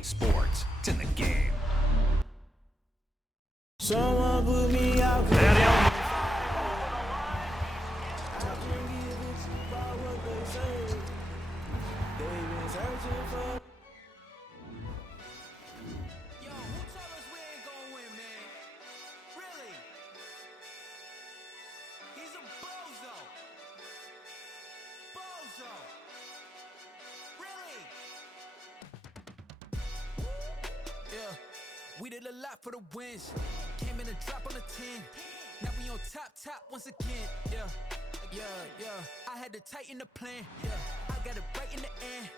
EA Sports. It's in the game. Someone put me out. We did a lot for the wins. Came in a drop on the 10. Now we on top once again. Yeah. I had to tighten the plan. Yeah. I got it right in the end.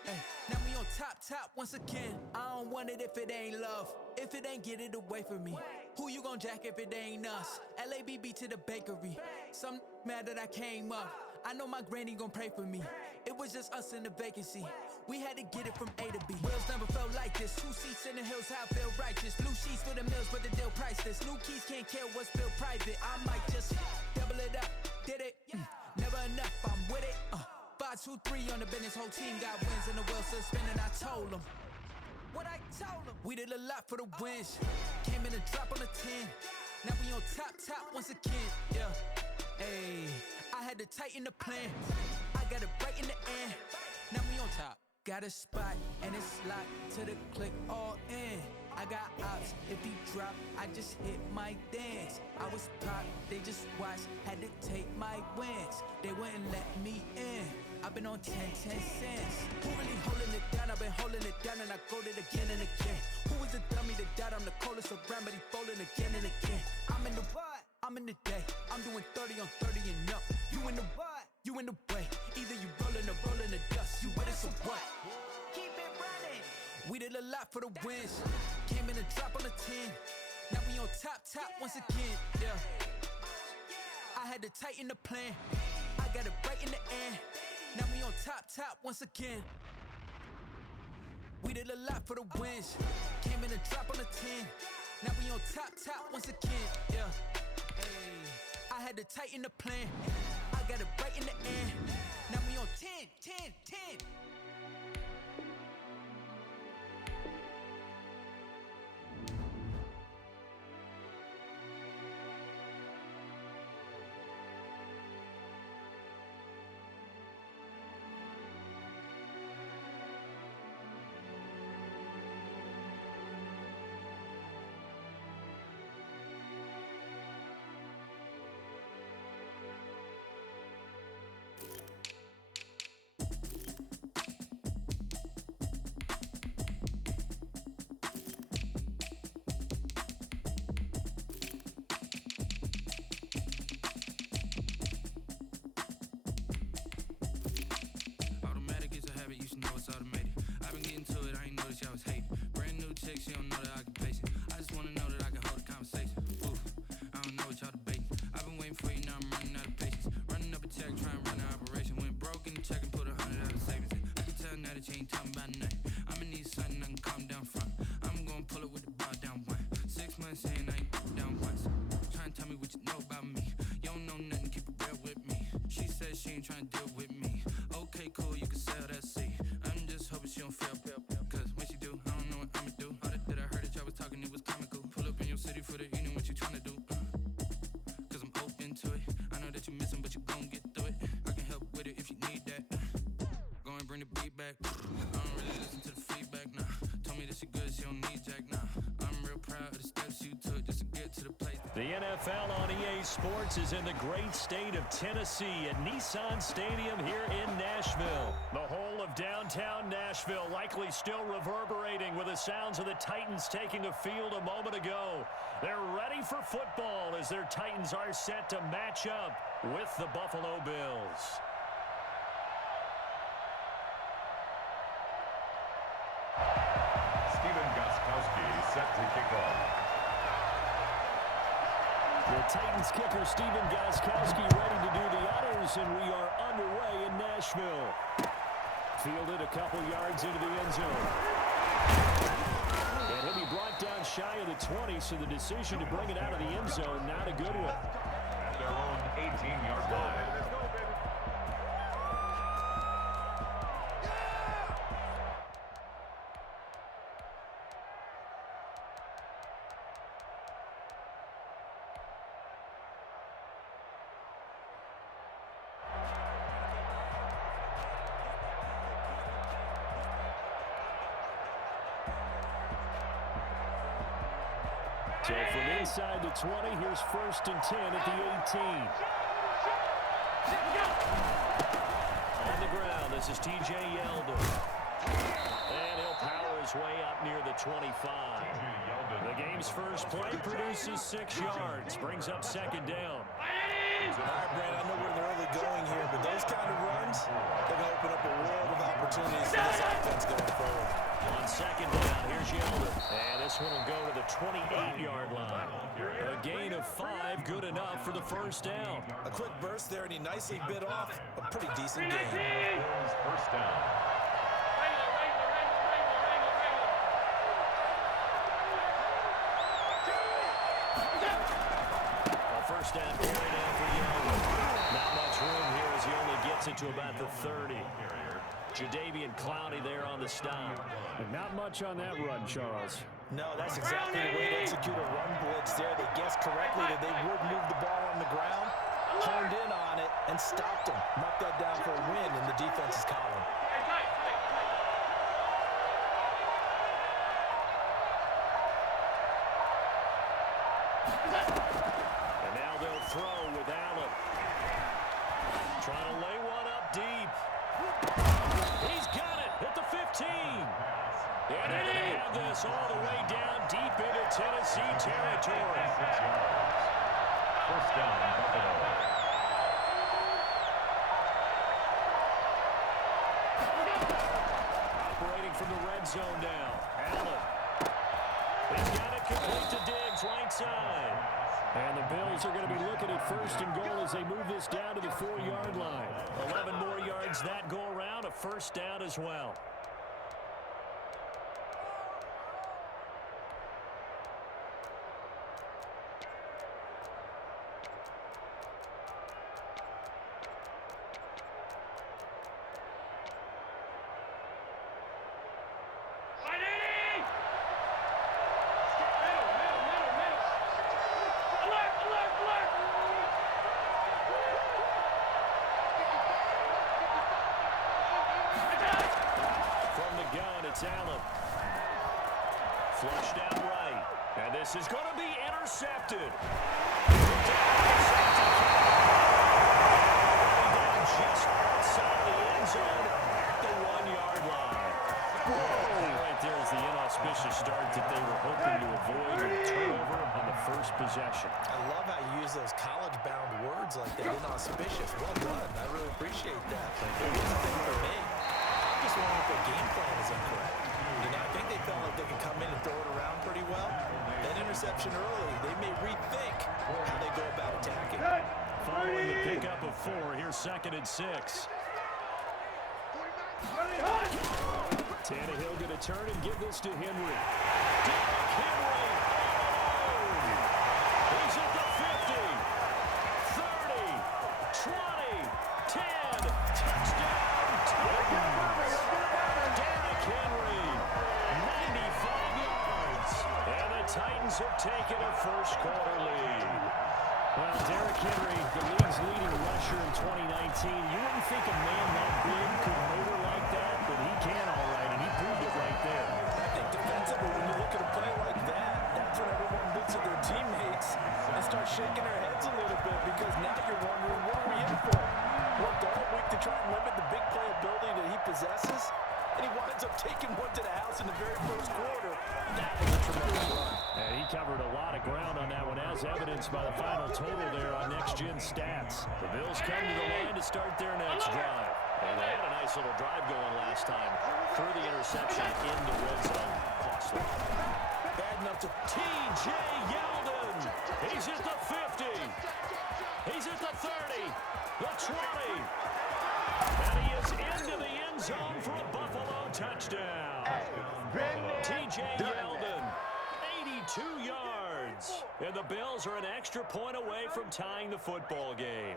Now we on top once again. I don't want it if it ain't love. If it ain't, get it away from me. Who you gon' jack if it ain't us? LABB to the bakery. Some mad that I came up. I know my granny gon' pray for me. It was just us in the vacancy. We had to get it from A to B. Wheels never felt like this. 2 seats in the hills, how I feel righteous. Blue sheets for the mills, but the deal priceless. New keys can't care what's built private. I might just double it up. Did it? Never enough, I'm with it. 5, 2, 3 on the business. Whole team got wins and the wheels still spinning. I told them what I told them. We did a lot for the wins. Came in a drop on the 10. Now we on top once again. Yeah. Hey, I had to tighten the plan. I got it right in the end. Now we on top. Got a spot and it's locked to the click all in. I got ops, if he drop, I just hit my dance. I was pop, they just watched, had to take my wins. They wouldn't let me in. I've been on 10 cents. Who really holding it down? I've been holding it down and I go it again and again. Who was the dummy that died? I'm the coldest around, but he folding again and again. I'm in the what? I'm in the day. I'm doing 30 on 30 and up. You in the what? You in the way. Either you rolling or rolling the dust. You with us or what? Keep it running. We did a lot for the wins. Came in a drop on the 10. Now we on top once again. Yeah. I had to tighten the plan. I got it right in the end. Now we on top once again. We did a lot for the wins. Came in a drop on the 10. Now we on top once again. Yeah. Hey, I had to tighten the plan. I got it right in the end. Now we on 10. The NFL on EA Sports is in the great state of Tennessee at Nissan Stadium here in Nashville. The whole of downtown Nashville likely still reverberating with the sounds of the Titans taking the field a moment ago. They're ready for football as their Titans are set to match up with the Buffalo Bills. Steven Gostkowski set to kick off. The Titans kicker Steven Gostkowski ready to do the honors, and we are underway in Nashville. Fielded a couple yards into the end zone. And he'll be brought down shy of the 20, so the decision to bring it out of the end zone, not a good one. At their own 18-yard line. So from inside the 20, here's 1st and 10 at the 18. On the ground, this is T.J. Yeldon. And he'll power his way up near the 25. The game's first play produces 6 yards, brings up 2nd down. All right, Brad, I know we're in the early going here, but those kind of runs, they're going to open up a world of opportunities for this offense going forward. On 2nd down, here's Yeldon. And this one will go to the 28-yard line. A gain of 5, good enough for the 1st down. A quick burst there, and he nicely bit off a pretty decent gain. First down. First down carry down for Yeldon. Not much room here as he only gets it to about the 30. Jadeveon Clowney there on the stop. And not much on that run, Charles. No, that's exactly the way to execute a run blitz there. They guessed correctly that they would move the ball on the ground, honed in on it, and stopped them. Mark that down for a win in the defense's column. And now they'll throw with Allen. Trying to lay one up deep. He's got it at the 15. And they're going to have this all the way down deep into Tennessee territory. 6 yards. First down, Buffalo. Operating from the red zone now. Allen. He's got it complete to Diggs, right side. And the Bills are going to be looking at 1st and goal as they move this down to the 4-yard line. 11 more yards that go around, a 1st down as well. It's Allen. Flushed out right. And this is going to be intercepted. Down just outside the end zone at the 1-yard line. Right there is the inauspicious start that they were hoping to avoid and turnover on the first possession. I love how you use those college-bound words like that, inauspicious. Well done. I really appreciate that. Here's the thing for me. I just wonder if their game plan is incorrect. You know, I think they felt like they could come in and throw it around pretty well. That interception early, they may rethink how they go about attacking. Following the pickup of 4, here's 2nd and 6. Tannehill going to turn and give this to Henry. Derrick Henry. He's at the 50, 30, 20, 10. Touchdown, Titans. Derrick Henry, 95 yards. And the Titans have taken a first-quarter lead. Well, Derrick Henry, the league's leading rusher in 2019. You wouldn't think a man that big could motor like that, but he can all right, and he proved it right there. I think defensively, when you look at a play like that, that's when everyone looks at their teammates and starts shaking their heads a little bit because now you're wondering, what are we in for? Worked all week to try and limit the big playability that he possesses, and he winds up taking one to the house in the very first quarter. That is a tremendous run. And he covered a lot of ground on that one, as evidenced by the final total there on Next Gen Stats. The Bills come to the line to start their next drive. And they had a nice little drive going last time. Through the interception in the red zone. Costly. Bad enough to T.J. Yeldon. He's at the 50. He's at the 30. The 20. And he is into the end zone for a Buffalo touchdown. T.J. Yeldon, 82 yards. And the Bills are an extra point away from tying the football game.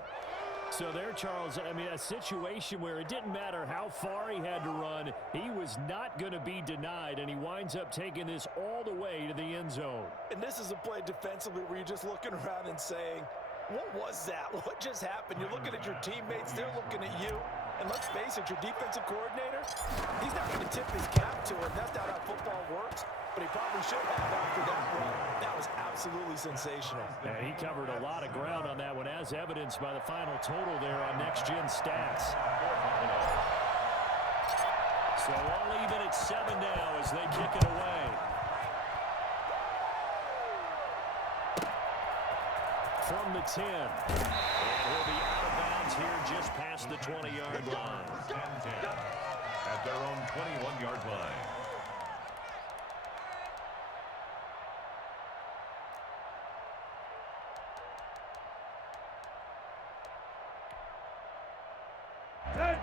So there, Charles, I mean, a situation where it didn't matter how far he had to run, he was not going to be denied, and he winds up taking this all the way to the end zone. And this is a play defensively where you're just looking around and saying, what was that? What just happened? You're looking at your teammates, they're looking at you. And let's face it, your defensive coordinator, he's not going to tip his cap to it. That's not how football works. but he probably should have after that run. That was absolutely sensational. And he covered a lot of ground on that one, as evidenced by the final total there on Next Gen Stats. So all even at 7 now as they kick it away. From the 10. And he'll be out of bounds here just past the 20-yard line. 10-10 at their own 21-yard line.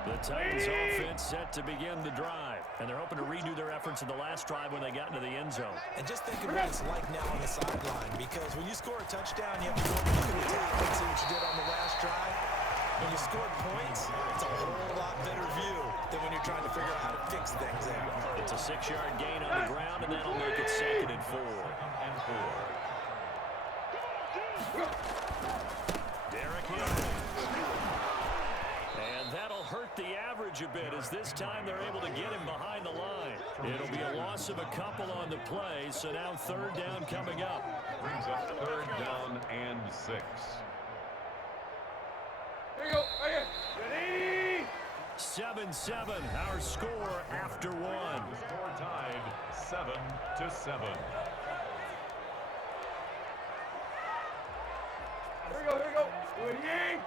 The Titans offense set to begin the drive, and they're hoping to redo their efforts in the last drive when they got into the end zone. And just think of what it's like now on the sideline, because when you score a touchdown, you have to go and look at the tackle and see what you did on the last drive. When you scored points, it's a whole lot better view than when you're trying to figure out how to fix things there. It's a 6-yard gain on the ground, and that'll make it 2nd and 4. Derrick Henry. And that'll hurt the average a bit, as this time they're able to get him behind the line. It'll be a loss of a couple on the play, so now 3rd down coming up. Brings up 3rd down and 6. There you go. Right here. 7-7, our score after 1. The score tied 7-7. Here we go. Here we go. Good yank.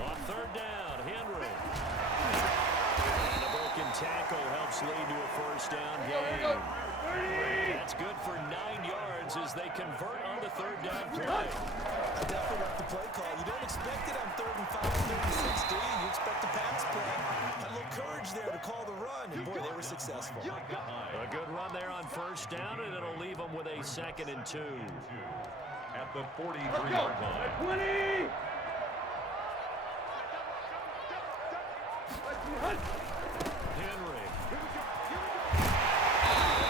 On 3rd down, Henry. And a broken tackle helps lead to a 1st down gain. That's good for 9 yards as they convert on the 3rd down play. I definitely like the play call. You don't expect it on 3rd and 5, 3rd and 6, do you? You expect the pass play. Had a little courage there to call the run, and boy, they were successful. A good run there on 1st down, and it'll leave them with a 2nd and 2. At the 43-yard line. 20. Henry.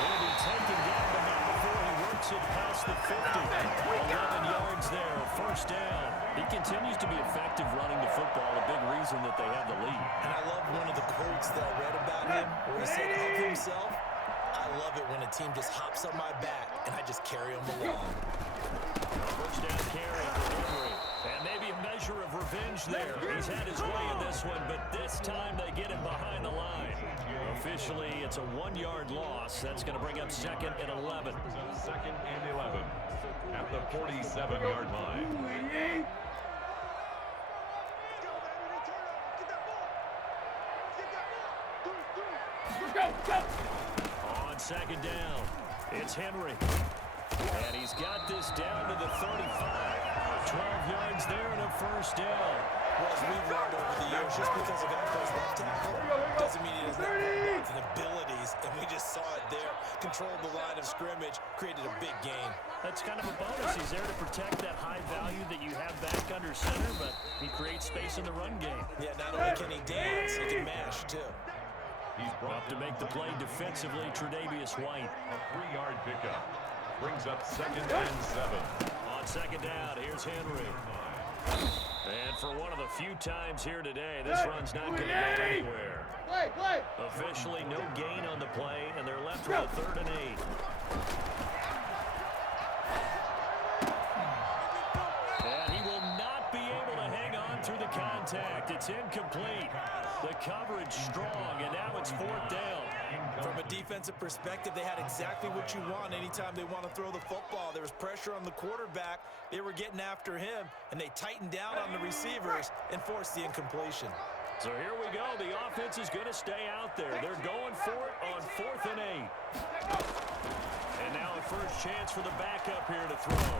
He'll be taken down, but not before he works it past the 50. 11 yards there, 1st down. He continues to be effective running the football, a big reason that they have the lead. And I love one of the quotes that I read about him, where he said of himself, "I love it when a team just hops on my back and I just carry them along." 1st down carry for Henry. And maybe a measure of revenge there. He's had his way in this one, but this time they get him behind the line. Officially, it's a 1-yard loss. That's going to bring up 2nd and 11. 2nd and 11 at the 47-yard line. On 2nd down, it's Henry. And he's got this down to the 35. 12 yards there and a 1st down. Well, as we've learned over the years, just because a guy plays left tackle doesn't mean he doesn't have movements and abilities, and we just saw it there. Controlled the line of scrimmage, created a big gain. That's kind of a bonus. He's there to protect that high value that you have back under center, but he creates space in the run game. Yeah, not only can he dance, he can mash, too. He's brought Up to make the play defensively, Tre'Davious White. a 3-yard pickup. Brings up 2nd and 7. On 2nd down, here's Henry. And for one of the few times here today, this run's not going to go anywhere. Play. Officially, no gain on the play, and they're left with a 3rd and 8. And he will not be able to hang on through the contact. It's incomplete. The coverage strong, and now it's 4th down. From a defensive perspective, they had exactly what you want anytime they want to throw the football. There was pressure on the quarterback. They were getting after him, and they tightened down on the receivers and forced the incompletion. So here we go. The offense is going to stay out there. They're going for it on 4th and 8. And now a first chance for the backup here to throw.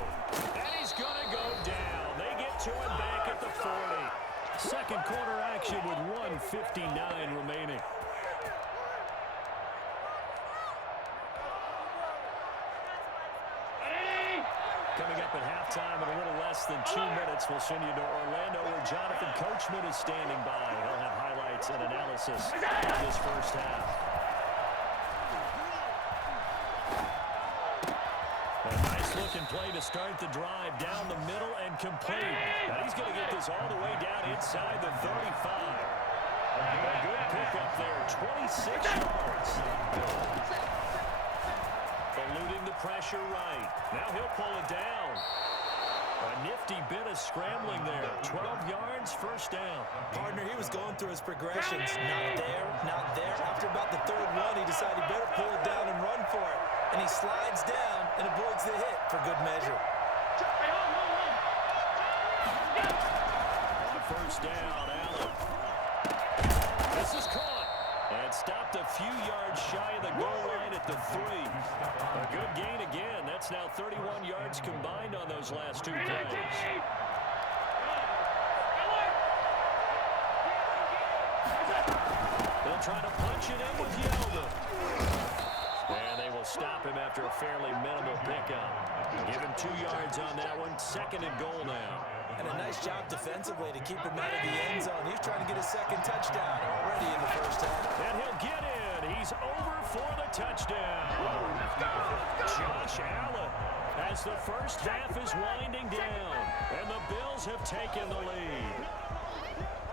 And he's going to go down. They get to him back at the 40. Second quarter action with 1:59 remaining. Coming up at halftime in a little less than 2 minutes, we'll send you to Orlando where Jonathan Coachman is standing by. He'll have highlights and analysis of this first half. A nice-looking play to start the drive down the middle and complete. Now he's going to get this all the way down inside the 35. A good pickup there, 26 yards. Eluding the pressure right. Now he'll pull it down. A nifty bit of scrambling there. 12 yards, first down. Partner, he was going through his progressions. Not there, not there. After about the third one, he decided he better pull it down and run for it. And he slides down and avoids the hit for good measure. On first down, Allen. This is caught. And stopped a few yards shy of the goal line at the 3. A good gain again. That's now 31 yards combined on those last two plays. They'll try to punch it in with Yeldon. And they will stop him after a fairly minimal pickup. Give him 2 yards on that one. Second and goal now. And a nice job defensively to keep him out of the end zone. He's trying to get a second touchdown already in the first half. And he'll get in. He's over for the touchdown. Josh Allen as the first half is winding down. And the Bills have taken the lead.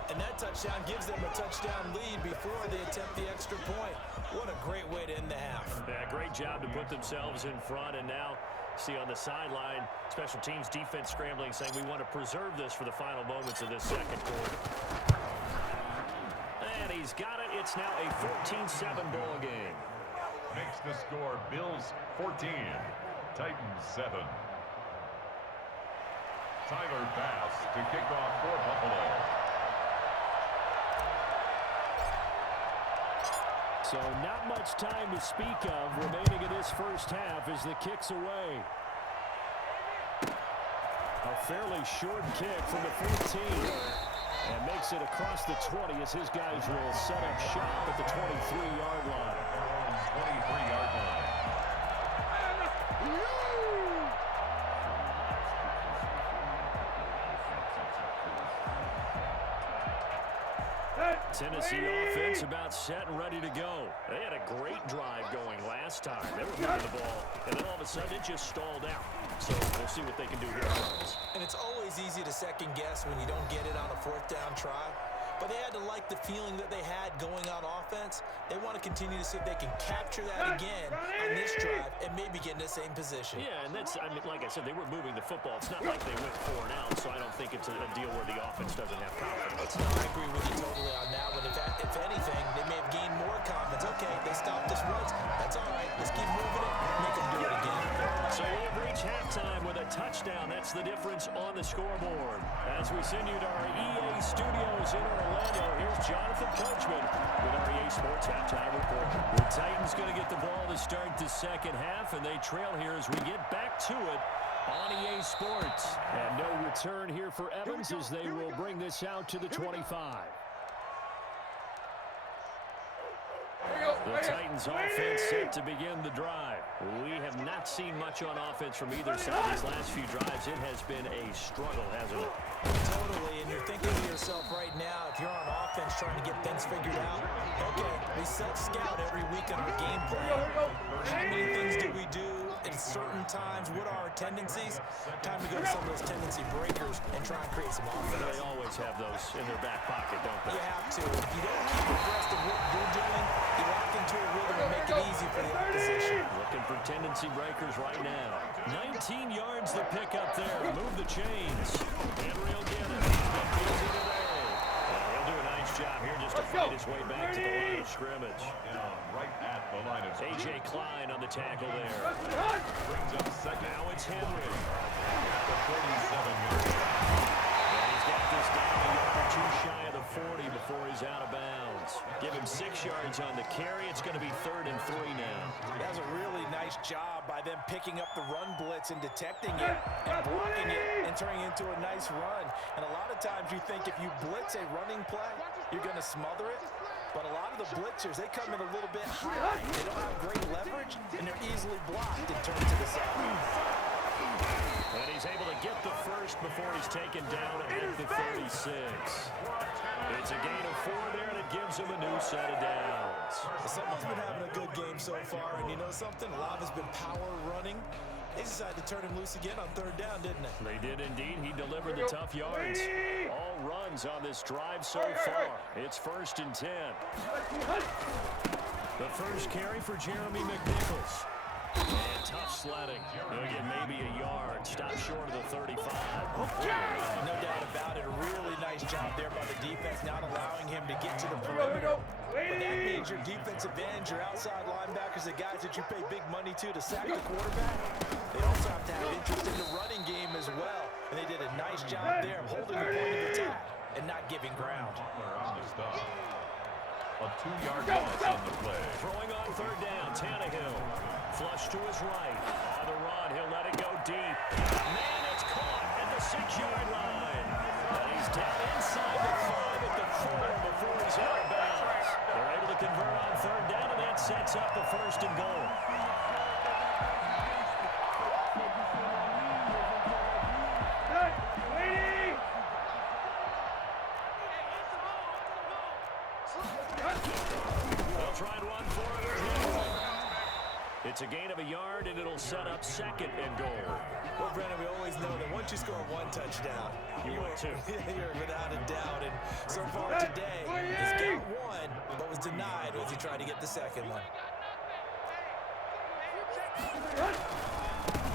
And that touchdown gives them a touchdown lead before they attempt the extra point. What a great way to end the half. Yeah, great job to put themselves in front. And now, see on the sideline, special teams defense scrambling, saying we want to preserve this for the final moments of this second quarter. And he's got it. It's now a 14-7 ball game. Makes the score Bills 14, Titans 7. Tyler Bass to kick off for Buffalo. So not much time to speak of remaining in this first half as the kick's away. A fairly short kick from the 14. And makes it across the 20 as his guys will set up shop at the 23-yard line. 23-yard line. Tennessee offense about set and ready to go. They had a great drive going last time. They were moving the ball, and then all of a sudden it just stalled out. So we'll see what they can do here. And it's always easy to second guess when you don't get it on a fourth down try. But they had to like the feeling that they had going on offense. They want to continue to see if they can capture that again on this drive and maybe get in the same position. Yeah, and that's, I mean, like I said, they were moving the football. It's not like they went 4 and out, so I don't think it's a deal where the offense doesn't have confidence. No, I agree with you totally on that one. If anything, they may have gained more confidence. Okay, they stopped us once. That's all right. Let's keep moving it. Make them do it again. So we have reached halftime with a touchdown. That's the difference on the scoreboard. As we send you to our EA studios in Orlando, here's Jonathan Coachman with our EA Sports Halftime Report. The Titans going to get the ball to start the second half, and they trail here as we get back to it on EA Sports. And no return here for Evans as they will bring this out to the 25. The Titans offense set to begin the drive. We have not seen much on offense from either side these last few drives. It has been a struggle, hasn't it? Totally, and you're thinking to yourself right now, if you're on offense trying to get things figured out, okay, we self-scout every week on our game plan. How many things do we do at certain times? What are our tendencies? Time to go to some of those tendency breakers and try and create some offense. They always have those in their back pocket, don't they? You have to. If you don't keep abreast of what you're doing, you lock into a rhythm and make it easy for the opposition. Looking for tendency breakers right now. 19 yards the pick up there. Move the chains. Henry will get it. He's been busy today. And he'll do a nice job here just to fight his way back to the line of scrimmage. Right at the line of scrimmage. A.J. Klein on the tackle there. Brings up second. Now it's Henry. The 47-yard line. And he's got this down a yard or two shy of the 40 before he's out of bounds. Give him 6 yards on the carry. It's going to be 3rd and 3 now. That was a really nice job by them picking up the run blitz and detecting it and blocking it and turning it into a nice run. And a lot of times you think if you blitz a running play, you're going to smother it. But a lot of the blitzers, they come in a little bit high. They don't have great leverage, and they're easily blocked and turned to the side. And he's able to get the first before he's taken down at the 36. It's a gain of 4 there, and it gives him a new set of downs. Someone's been having a good game so far, and you know something? A lot of it's been power running. They decided to turn him loose again on 3rd down, didn't they? They did indeed. He delivered the tough yards. All runs downs on this drive so far. It's 1st and 10. The first carry for Jeremy McNichols. And tough sledding. He'll get maybe a yard. Stop short of the 35. No doubt about it. A really nice job there by the defense, not allowing him to get to the perimeter. But that means your defensive ends, your outside linebackers, the guys that you pay big money to sack the quarterback, they also have to have interest in the running game as well. And they did a nice job there of holding the point of attack and not giving ground. A 2-yard loss on the play. Throwing on 3rd down, Tannehill. Flush to his right. On the run, he'll let it go deep. Man, it's caught at the 6-yard line. And he's down inside the 5 at the 4 before he's out of bounds. They're able to convert on 3rd down, and that sets up the 1st and goal. They'll try and run for it. It's a gain of a yard, and it'll set up 2nd and goal. Well, Brandon, we always know that once you score 1 touchdown, You want to. You're without a doubt. And so far today, he's got 1, but was denied as he tried to get the 2nd one.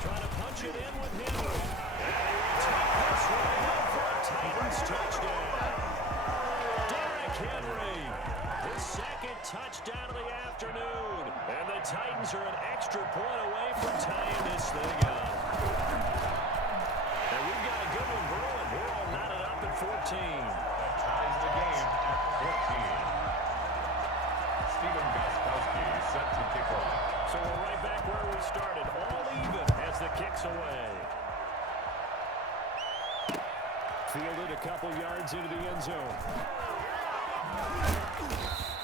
Trying to punch it in with Henry. That's right up for a Titans touchdown. Derrick Henry, his 2nd touchdown of the afternoon. And the Titans are an extra point away from tying this thing up. And we've got a good one brewing. We're all knotted up at 14. Ties the game at 14. Steven Gostkowski set to kick off. So we're right back where we started. All even as the kick's away. Fielded a couple yards into the end zone.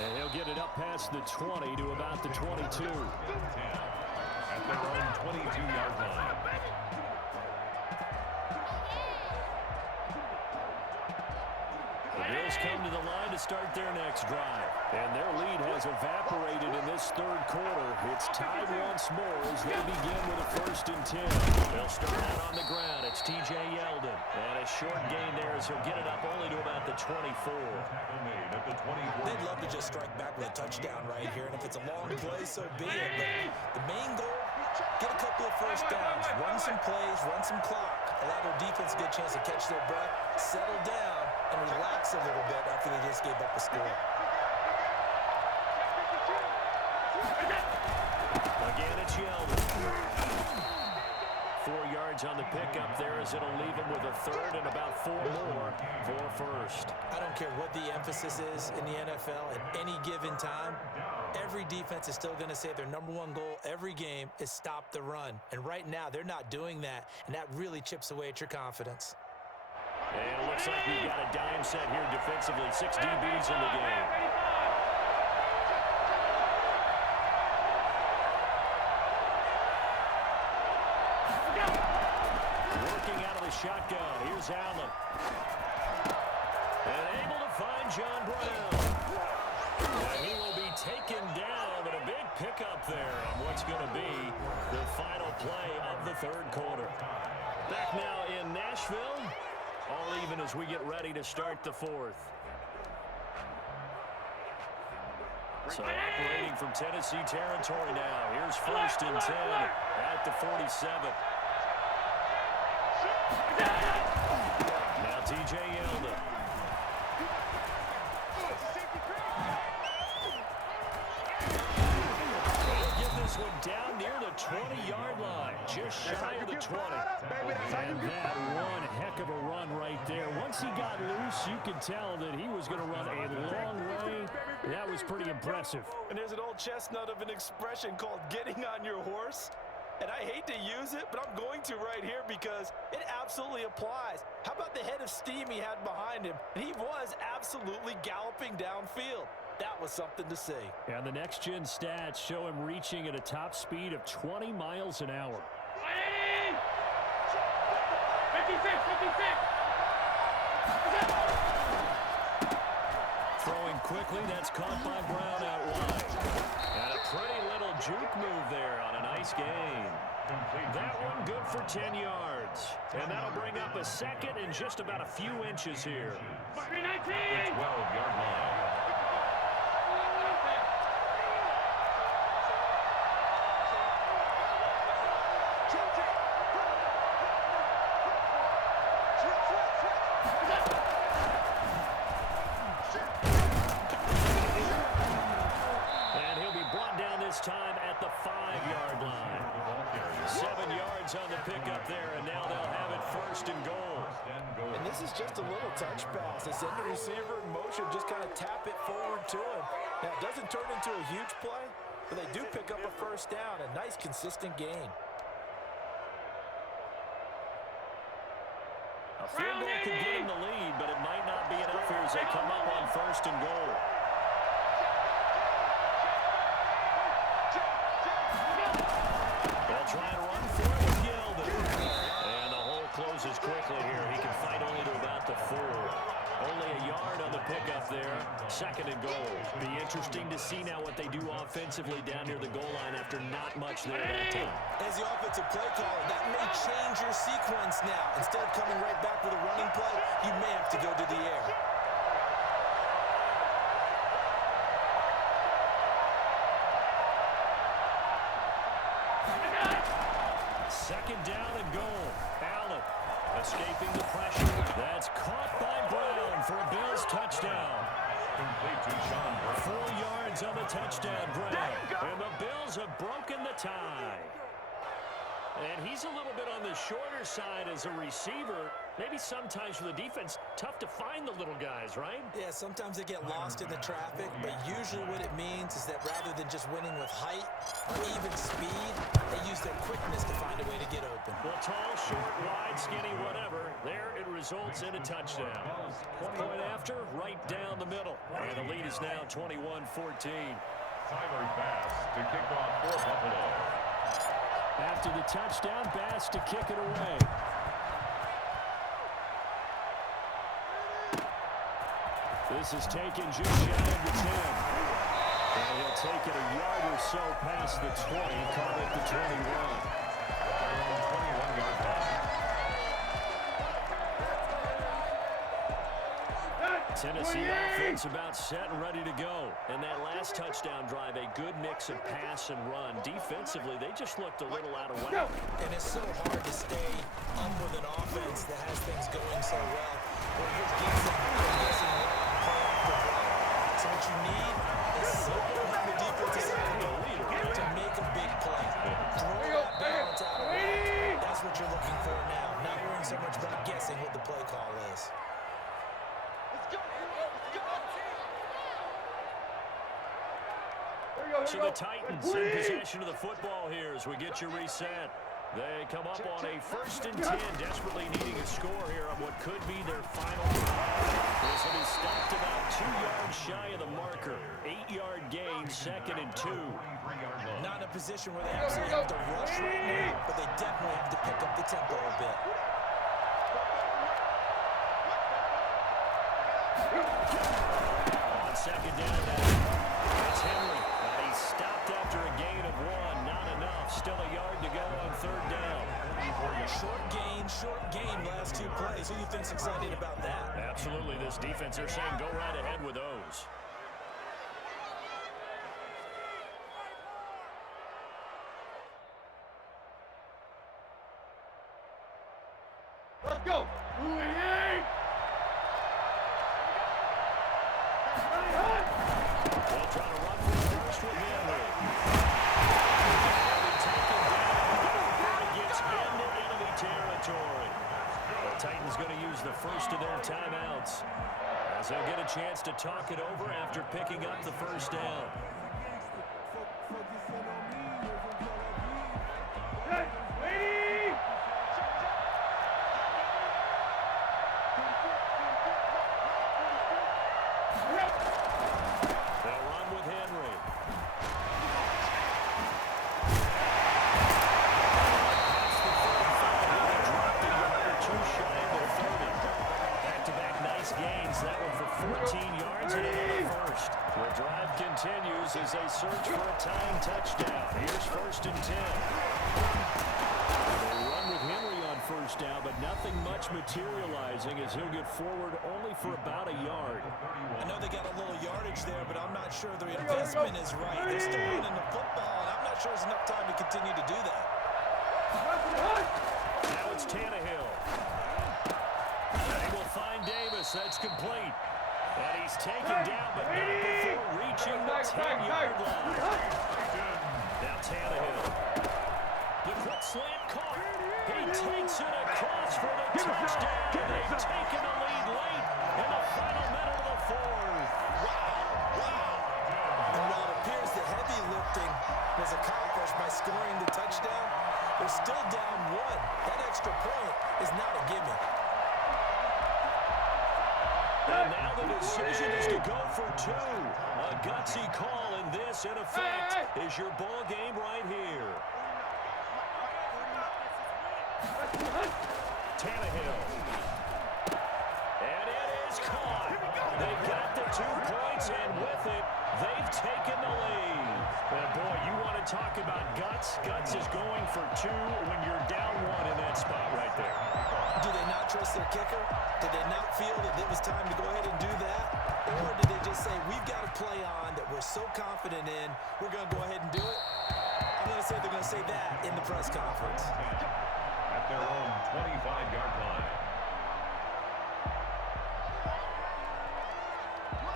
And he'll get it up past the 20 to about the 22. At their own 22-yard line. The Bills come to the line to start their next drive. And their lead has evaporated in this 3rd quarter. It's tied once more as they begin with a 1st and 10. They'll start out on the ground. It's T.J. Yeldon. And a short gain there as he'll get it up only to about the 24. Tackle made at the 24. They'd love to just strike back with a touchdown right here. And if it's a long play, so be it. But the main goal, get a couple of 1st downs. Run some plays, run some clock. Allow their defense a good chance to catch their breath, settle down, and relax a little bit after they just gave up a score. Again, it's Yeldon. 4 yards on the pickup there as it'll leave him with a 3rd and about 4 more for 1st. I don't care what the emphasis is in the NFL at any given time. Every defense is still going to say their #1 goal every game is stop the run. And right now, they're not doing that, and that really chips away at your confidence. And it looks like we've got a dime set here defensively. 6 DBs in the game. Working out of the shotgun. Here's Allen. And able to find John Brown. And he will be taken down, but a big pickup there on what's going to be the final play of the 3rd quarter. Back now in Nashville. All even as we get ready to start the 4th. So operating from Tennessee territory now. Here's 1st and 10 at the 47. Now T.J. Yeldon. They'll get this one down near the 20-yard line. Just shy of the 20. And that one heck of a run right there. Once he got loose, you could tell that he was going to run a long way. That was pretty impressive. And there's an old chestnut of an expression called getting on your horse. And I hate to use it, but I'm going to right here because it absolutely applies. How about the head of steam he had behind him? And he was absolutely galloping downfield. That was something to see. And the next-gen stats show him reaching at a top speed of 20 miles an hour. 56. Throwing quickly. That's caught by Brown out wide. And a pretty little juke move there on a nice gain. That one good for 10 yards. And that'll bring up a second and just about a few inches here. The 12-yard line. Time at the 5-yard line. 7 yards on the pickup there, and now they'll have it first and goal. And this is just a little touch pass. They send the receiver in motion, just kind of tap it forward to him. Now, it doesn't turn into a huge play, but they do pick up a first down. A nice, consistent gain. A field goal could get him the lead, but it might not be enough here as they come up on first and goal. Trying to run for it with Yeldon. And the hole closes quickly here. He can fight only to about the 4. Only a yard on the pickup there. Second and goal. Be interesting to see now what they do offensively down near the goal line after not much there that time. As the offensive play caller, that may change your sequence now. Instead of coming right back with a running play, you may have to go to the air. Second down and goal. Allen escaping the pressure. That's caught by Brown for a Bills touchdown. Complete to Sean Brown. 4 yards on the touchdown, Brown. And the Bills have broken the tie. And he's a little bit on the shorter side as a receiver. Maybe sometimes for the defense, tough to find the little guys, right? Yeah, sometimes they get lost in the traffic, but usually what it means is that rather than just winning with height or even speed, they use their quickness to find a way to get open. Well, tall, short, wide, skinny, whatever. There it results in a touchdown. Point after, right down the middle. And the lead is now 21-14. Tyler Bass to kick off for Buffalo. After the touchdown, Bass to kick it away. This is taken just shy of the 10. And he'll take it a yard or so past the 20, call it the 21. 21-yard line. Tennessee offense about set and ready to go. And that last touchdown drive, a good mix of pass and run. Defensively, they just looked a little out of whack. And it's so hard to stay up with an offense that has things going so well. Where you're missing play after play. So what you need is someone on the defensive side of the leader to make a big play. Throw that balance out of whack. That's what you're looking for now. Not worrying so much about guessing what the play call is. So the Titans in possession of the football here as we get you reset. They come up on a 1st and 10, desperately needing a score here on what could be their final drive. This will be stopped about 2 yards shy of the marker. 8-yard gain, 2nd and 2. Not in a position where they absolutely have to rush right now, but they definitely have to pick up the tempo a bit. On 2nd down now, it's Henry. He's stopped after a gain of 1. Not enough. Still a yard to go on 3rd down. Short game last 2 plays. Who do you think's excited about that? Absolutely. This defense, they're saying go right ahead with those. Let's go. They'll try to run for first with Henry. Taken down. It gets into enemy territory. The Titans going to use the first of their timeouts as they'll get a chance to talk it over after picking up the first down. yards and another first. The drive continues as they search for a tying touchdown. Here's 1st and 10. They run with Henry on first down, but nothing much materializing as he'll get forward only for about a yard. I know they got a little yardage there, but I'm not sure their investment is right. They're still running the football, and I'm not sure there's enough time to continue to do that. Now it's Tannehill. And he will find Davis. That's complete. And he's taken down, but not before reaching the 10-yard line. Now Tannehill. The quick slant caught. He takes it across for the touchdown. They've taken the lead late in the final minute of the fourth. Wow. And while it appears the heavy lifting was accomplished by scoring the touchdown, they're still down 1. That extra point is not a gimme. And now the decision is to go for 2. A gutsy call, and this, in effect, is your ball game right here. Tannehill. And it is caught. They got the 2 points, and with it, they've taken the lead. And boy, you want to talk about guts. Guts is going for 2 when you're down 1 in that spot right there. Do they not trust their kicker? Did they not feel that it was time to go ahead and do that? Or did they just say, we've got a play on that we're so confident in, we're going to go ahead and do it? I'm going to say they're going to say that in the press conference. At their own 25-yard line.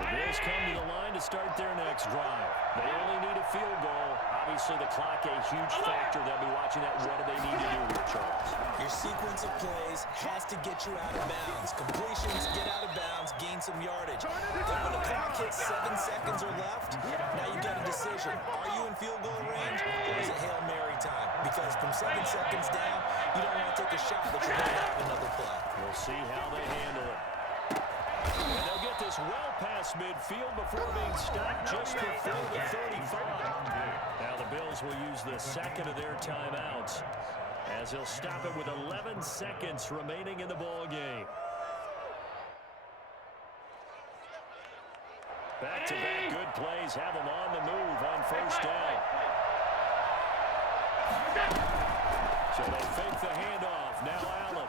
The Bills come to the line to start their next drive. They only need a field goal. Obviously, the clock a huge factor. They'll be watching that. What do they need to do here, Charles? Your sequence of plays has to get you out of bounds. Completions, get out of bounds, gain some yardage. Then when the clock hits 7 seconds or left, now you got a decision. Are you in field goal range, or is it Hail Mary time? Because from 7 seconds down, you don't want to take a shot that you're going to have another play. We'll see how they handle it. And they'll get this well past midfield before being stopped just before the 35. Now the Bills will use the second of their timeouts as he'll stop it with 11 seconds remaining in the ball game. Back-to-back good plays have them on the move on first down. So they fake the handoff. Now Allen.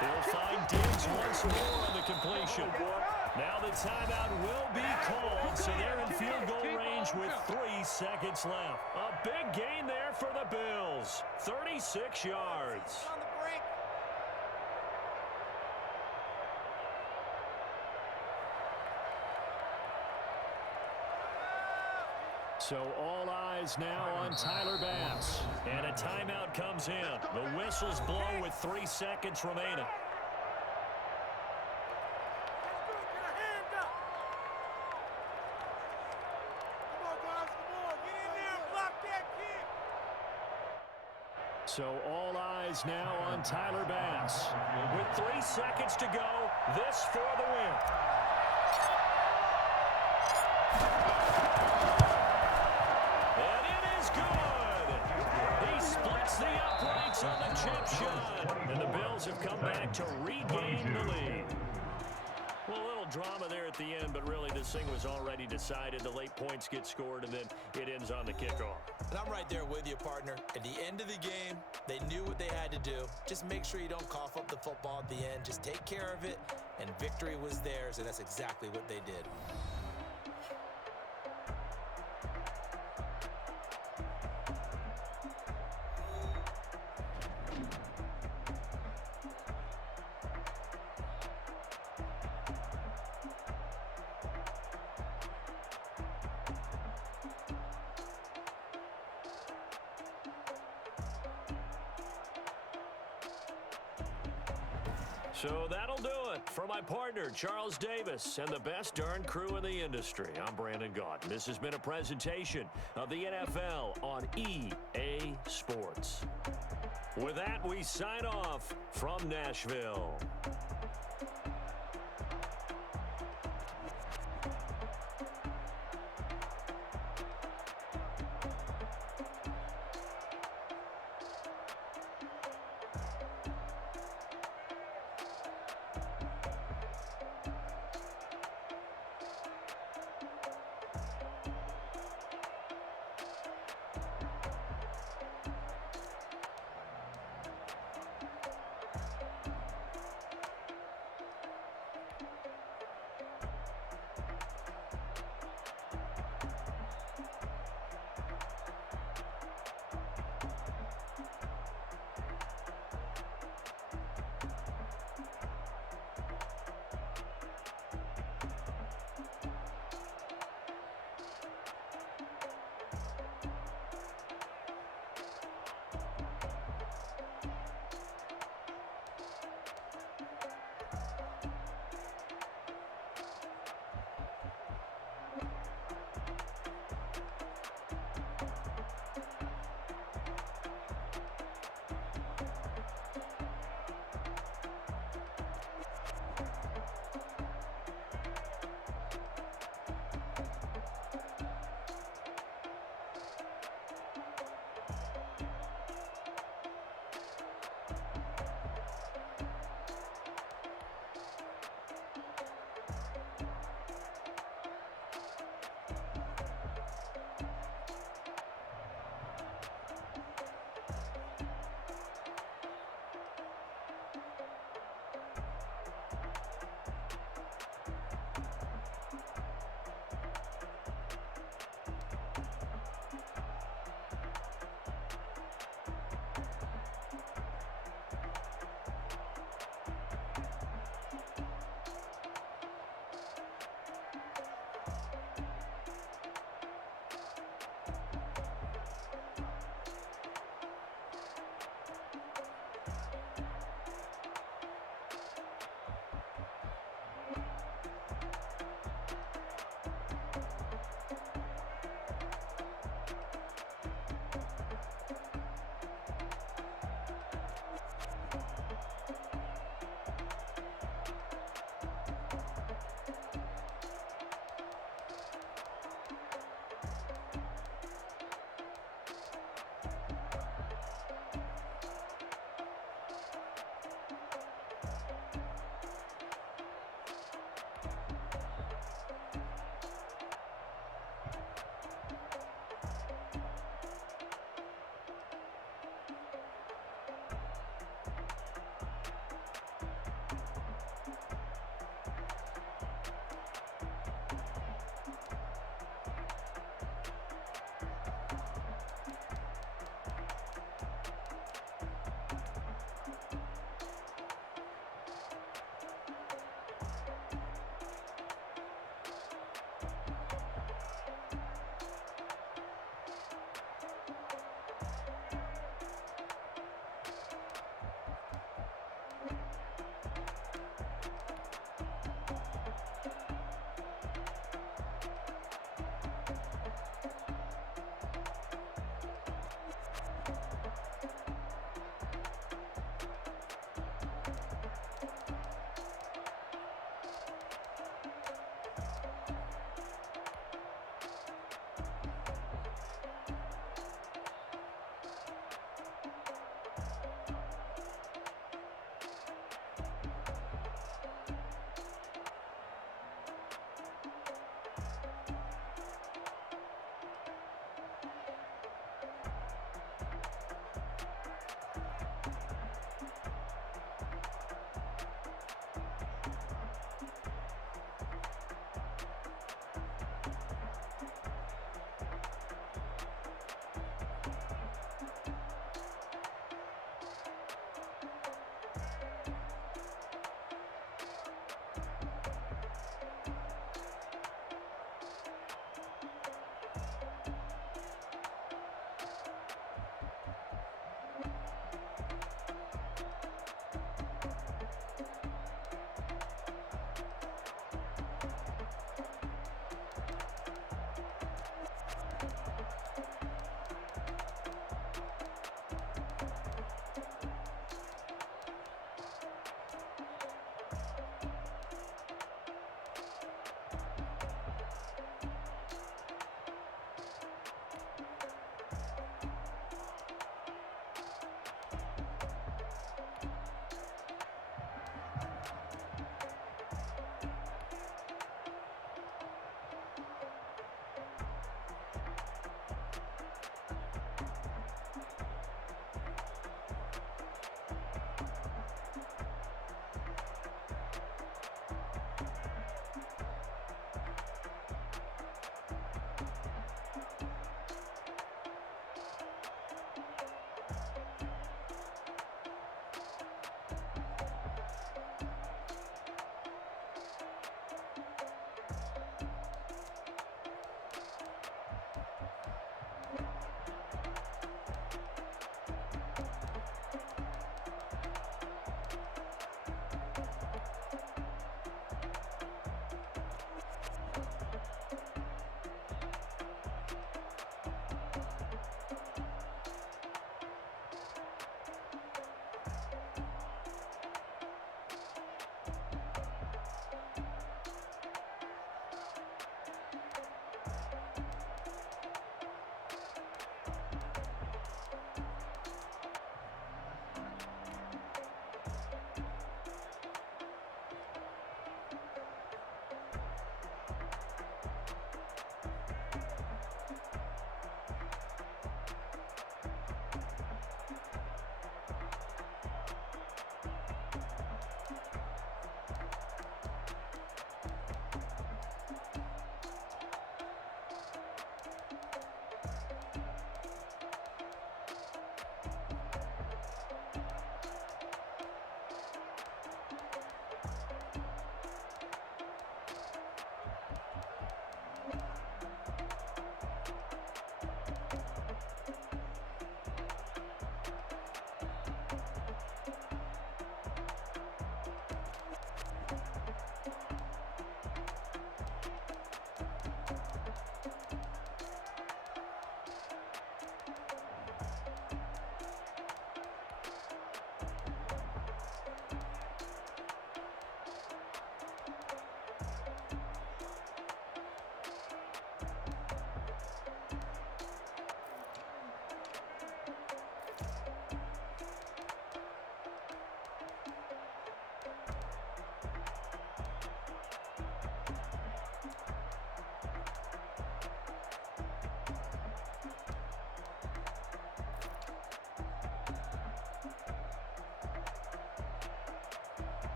He'll find Diggs once more on the completion. Now the timeout will be called, so they're in field goal range with 3 seconds left. A big gain there for the Bills. 36 yards. So all eyes now on Tyler Bass. And a timeout comes in. The whistles blow with 3 seconds remaining. So all eyes now on Tyler Bass. With 3 seconds to go, this for the win. And it is good. He splits the uprights on the chip shot. And the Bills have come back to regain the lead. Well, a little drama there at the end, but really this thing was already decided. The late points get scored, and then it ends on the kickoff. And I'm right there with you, partner. At the end of the game, they knew what they had to do. Just make sure you don't cough up the football at the end. Just take care of it, and victory was theirs, and that's exactly what they did. So that'll do it for my partner, Charles Davis, and the best darn crew in the industry. I'm Brandon Gott. This has been a presentation of the NFL on EA Sports. With that, we sign off from Nashville.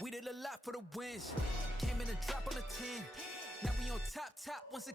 We did a lot for the wins. Came in a drop on a 10. Now we on top once again.